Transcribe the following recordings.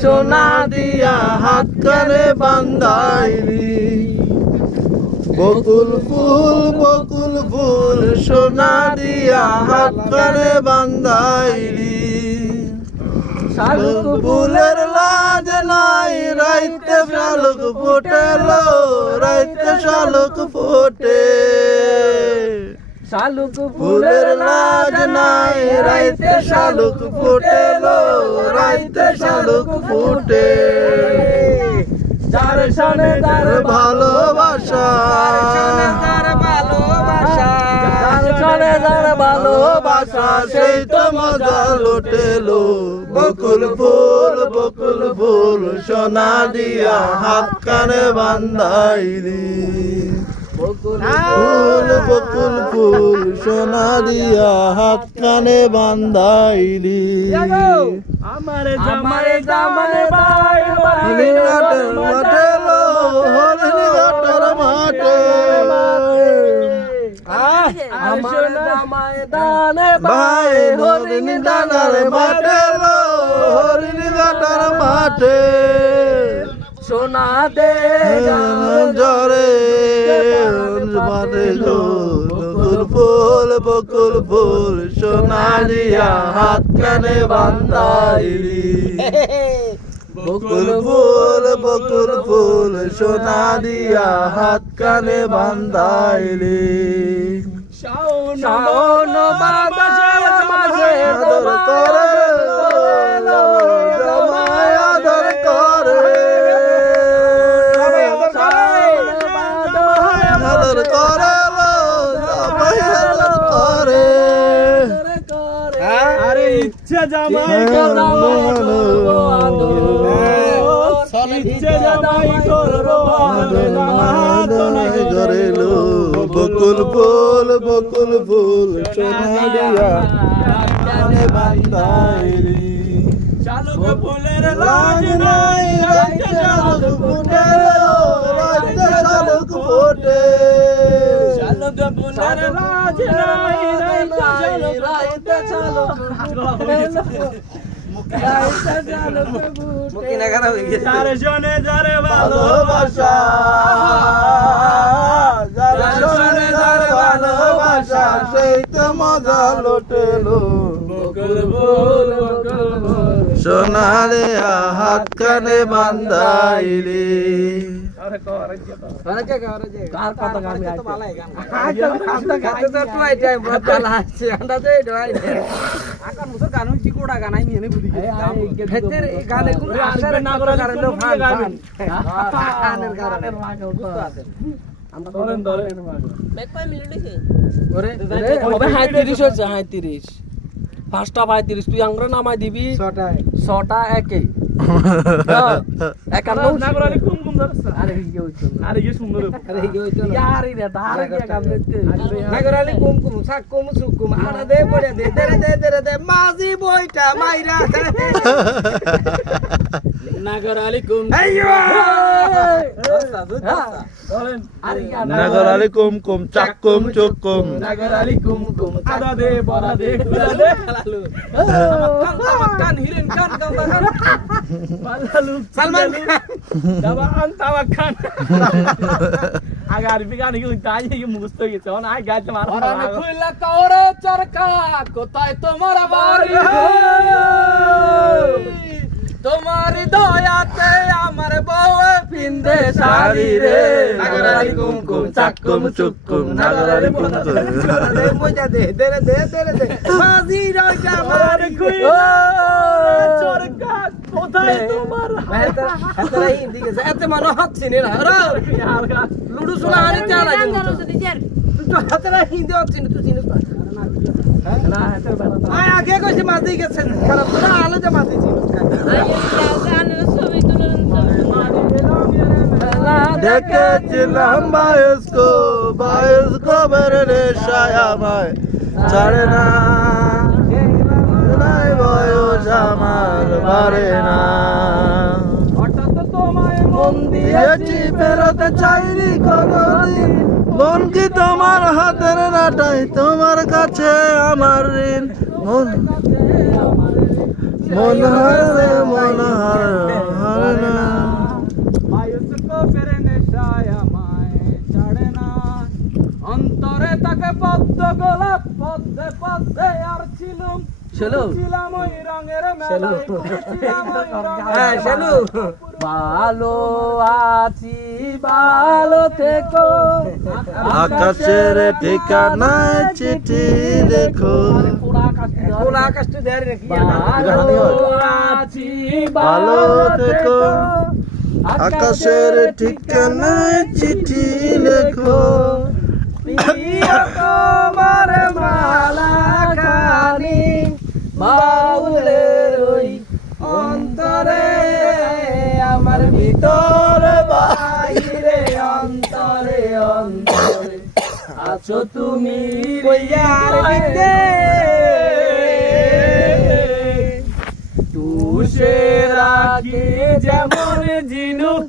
সোনা দিয়া হাত কানে বান্ধাইলি বকুল ফুল সোনা দিয়া হাত কানে বান্ধাইলি শালুক ফুলের লাজ নাই রাইতে শালুক ফোটেলো রাইতে শালুক ফোটে শালুক ফুলের লাজ নাই রাইতে শালুক ফোটেলো রাইতে শালুক ফোটে যার সনে যার ভালোবাসা যার ভালোবাসা যার সনে যার ভালোবাসা সেই তো মজা লুটেলো বকুল ফুল সোনা দিয়া হাত কানে বান্ধাইলি বকুল ফুল সোনা দিয়া হাত কানে বান্ধাইলি আমারে জামারে ভাই হরিণঘাটের মাঠে লো হরিণঘাটের মাঠে আমার জামাই দানে ভাই হরিণ দানার মাঠে লো হরিণঘাটের মাঠে সোনা দে জরে মাঠে গো বকুল ফুল সোনা দিয়া হাত কানে বান্ধাইলি বকুল ফুল সোনা দিয়া হাত কানে বান্ধাইলি শাওন বাতাসের মাঝে আদর করে জামাই আদর করে আদর করে জামাই আদর করে আরে ইচ্ছে জামাই ইচ্ছে জামাই করবো গরেলো বকুল ফুল সোনা দিয়া কানে বান্ধাইলি শালুক ফুলের লাজ নাই রাইতে শালুক ফোটেলো রাইতে শালুক ফোটে শালুক ফুলের লাজ নাই রাইতে শালুক যার শোনে যারে ভালোবাসা যার শোনে যার ভালোবাসা সেই তো মজা লুটেলো সোনারে হাত কানে বান্ধাইলি কার কথা গান গাইতে পাঁচটা 35 তুই আংরা নামাই দিবি ছটা একে মাঝি বইটা মাইরা নাগর আলী কুম নগর আলী কুম চাকুম চুকুম নাগর আলী কুম আদা দে বড়া দে খুলা দে কান হিরেন কান সালমান খান দাবান তাওয়াক্কান আগার বিগান কি তাই কি মুখস্থ হয়ে গেছে আই গাইতে মার ওরা খুললা কাওরে চরকা কোথায় তোমার বাড়ি তোমার দয়াতে আমার বউ পিন্দে শাড়ি রে নগর আলী কুম চাকুম চুকুম নগর আলী কুম মজা দে দে দে দে দে মাঝি রাজা মার খুললা চরকা কোথায় তোমার এতরা হিন্দি কে এত মনো হচ্ছে নে না লুডু সোনা আনি তে লাগে তো এতরা হিন্দি হচ্ছে না তুই চিনিস না এত বানা আয় আগে কইছে মাঝি গেছে খারাপ তোরা আলো যে মাঝি চিনিস দেখেছিলাম বায়োস্কোপের নেশায় আমায় ছাড়ে না বয়স আমার বাড়ে না মন দিয়েছি ফেরতে চাইনি কোনদিন মন কি তোমার হাতের নাটাই তোমার কাছে আমার ঋণ মন হারলে মন হার আগে পদ্ম গোলাপ পদ্মে পদ্মে আর ছিলাম চলো ছিলাম ওই রঙের চলো মেলায় ছিলাম ওই হ্যাঁ রঙের চলো ভালো আছি ভালো থেকো আকাশের ঠিকানায় চিঠি লেখো কোন আকাশটা দেয় নাকি ভালো আছি ভালো থেকো আকাশের ঠিকানায় চিঠি লেখো তোমার মালা খানি বাউলের ওই অন্তরে আমার ভিতরে বাইরে অন্তরে অন্তরে আছো তুমি কইয়ার বিতে তুষে রাখি যেমন ঝিনুক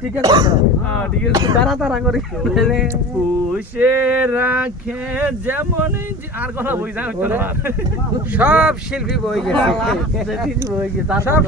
ঠিক আছে তারা তারা করে পুষে রাখে যেমন আর কথা বই যায় সব শিল্পী বই গেছে সব